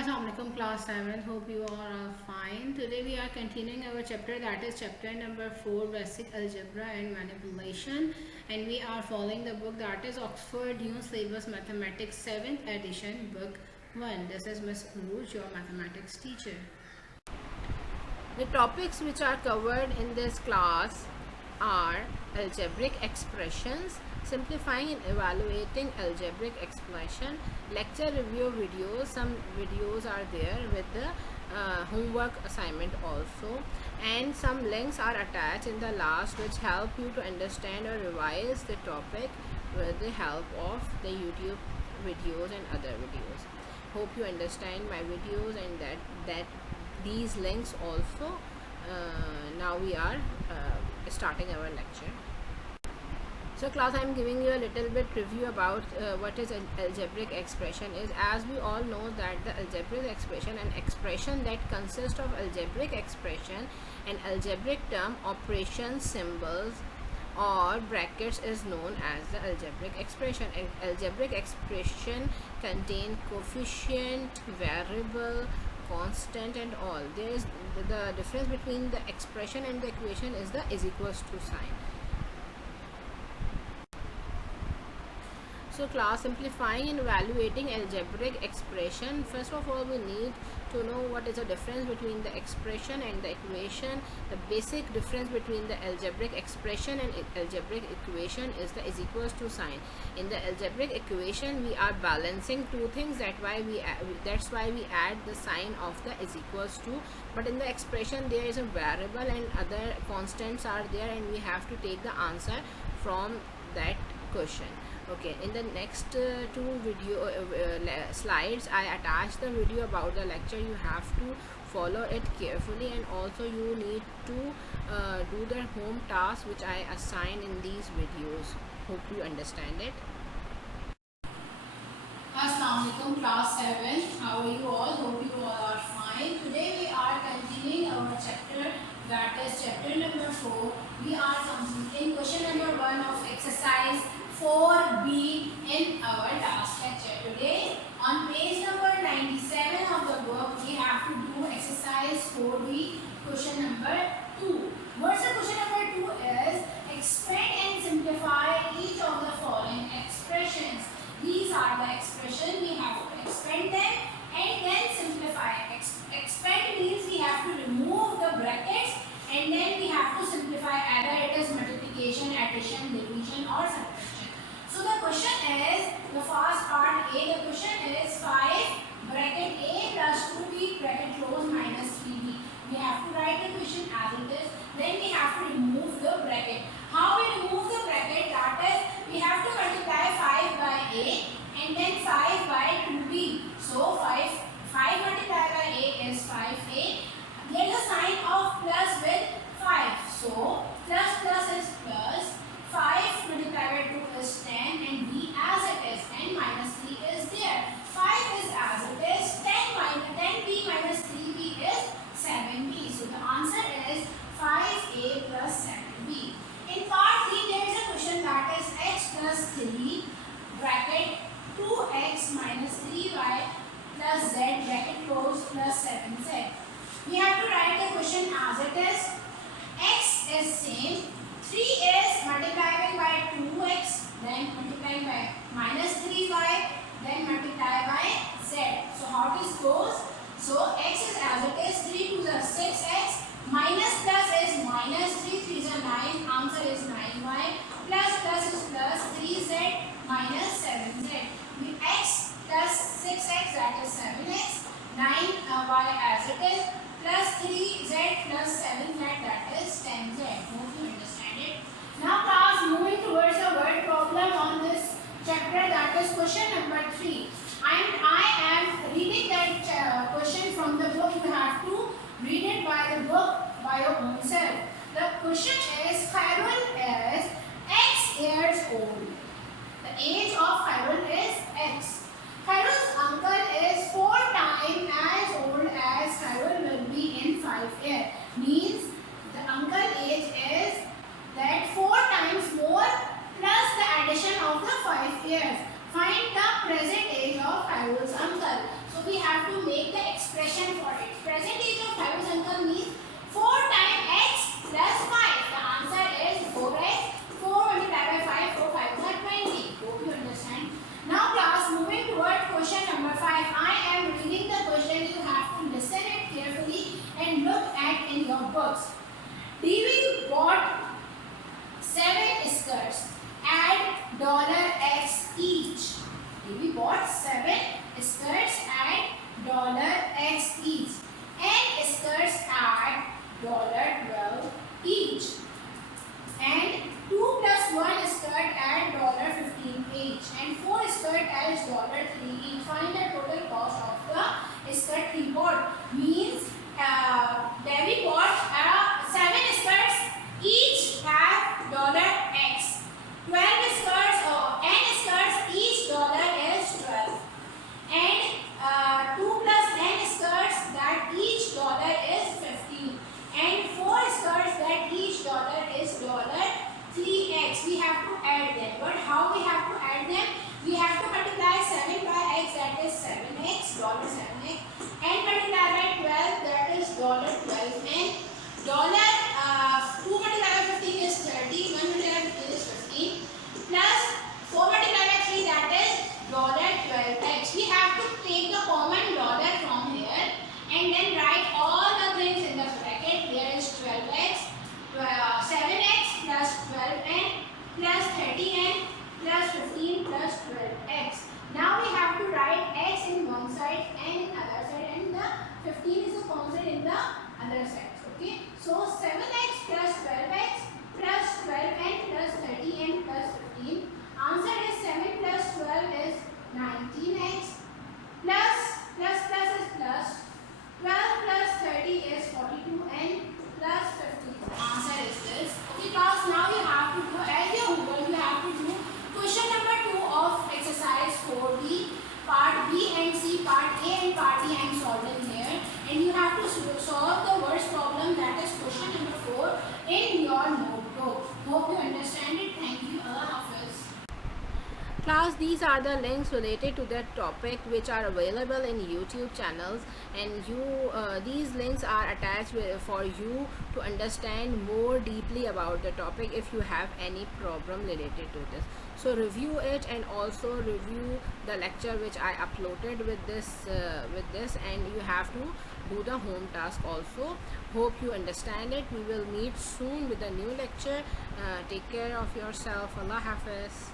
Assalamualaikum class 7. Hope you all are fine. Today we are continuing our chapter, that is chapter number 4, basic algebra and manipulation, and we are following the book, that is Oxford New Syllabus Mathematics 7th edition, book 1. This is Miss Uruj, your mathematics teacher. The topics which are covered in this class are algebraic expressions, simplifying and evaluating algebraic expression, lecture review videos. Some videos are there with the homework assignment also, and some links are attached in the last which help you to understand or revise the topic with the help of the YouTube videos and other videos. Hope you understand my videos and that these links also. Now we are starting our lecture. So class, I am giving you a little bit review about what is an algebraic expression is. As we all know that the algebraic expression, an expression that consists of algebraic expression and algebraic term, operations, symbols or brackets, is known as the algebraic expression. An algebraic expression contain coefficient, variable, constant and all. There is the difference between the expression and the equation is the is equals to sign. So class, simplifying and evaluating algebraic expression. First of all, we need to know what is the difference between the expression and the equation. The basic difference between the algebraic expression and algebraic equation is the is equals to sign. In the algebraic equation, we are balancing two things. That's why we add the sign of the is equals to. But in the expression, there is a variable and other constants are there, and we have to take the answer from that question. Okay, in the next two video slides, I attach the video about the lecture. You have to follow it carefully, and also you need to do the home task which I assign in these videos. Hope you understand it. Assalamualaikum class 7. How are you all? Hope you all are fine. Today we are continuing our chapter, that is chapter number 4. We are completing question number 1 of exercise 4B in our last lecture. Today on page number 97 of the book, we have to do exercise 4B, question number 2. What's the question number 2 is? Expand and simplify each of the following expressions. These are the expressions. We have to expand them and then simplify. Expand means we have to remove the brackets and then we have to simplify, either it is multiplication, addition, division or subtraction. So the question is, the first part A, the question is 5 bracket A plus 2B bracket close minus 3B. We have to write the question as it is. Then we have to remove the bracket. How we remove the bracket? That is, we have to multiply 5 by A and then 5 by 2B. So 5 multiplied by A is 5A. There is a sign of plus with 5. So plus is plus. 5 multiplied by 2 is 10 and B as it is, and minus 3 is there. 5 is as it is, 10B minus 3B is 7B. So the answer is 5A plus 7B. In part 3, there is a question that is x plus 3 bracket 2x minus 3y plus z bracket close plus 7z. We have to write the question as it is. X is same. 3 is multiplied by 2x, then multiplied by minus 3y, then multiplied by z. So how this goes? So x is as it is, 3 to the 6x, minus plus is minus, 3 3 is a 9, answer is 9y, plus is plus, 3z minus 7z. X plus 6x, that is 7x, 9y as it is, plus 3z plus 7z, that is 10z. Hope you understand it. Now class, moving towards the word problem on this chapter, that is question number 3. And I am reading that question from the book. You have to read it by the book by your own self. The question is, Khairul is X years old. The age of Khairul is X. Khairul's uncle is 4 times as old as Khairul will be in 5 years. Means the uncle age is that 4 times more plus the addition of the 5 years. Find the present age of Khairul's uncle. Class, these are the links related to that topic which are available in YouTube channels, and these links are attached for you to understand more deeply about the topic if you have any problem related to this. So review it, and also review the lecture which I uploaded with this, and you have to do the home task also. Hope you understand it. We will meet soon with a new lecture. Take care of yourself. Allah Hafiz.